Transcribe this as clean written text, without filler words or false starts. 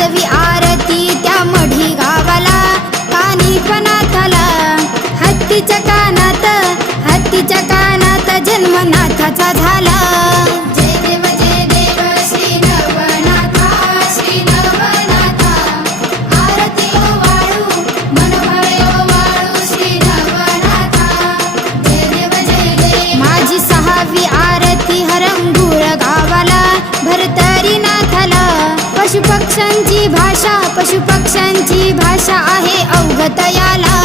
वाजवी आरती त्या मढी गावाला कानिफनाथाला हत्तीच्या कानात जन्मनाथाचा झाला जय देव श्री नवनाथा आरती वाळू मन भळे वाळू श्री नवनाथा जय देव माझी सहावी आरती हरंगुळ गावाला भरतरीनाथाला पशुपक्ष्यांची भाषा आहे अवगत याला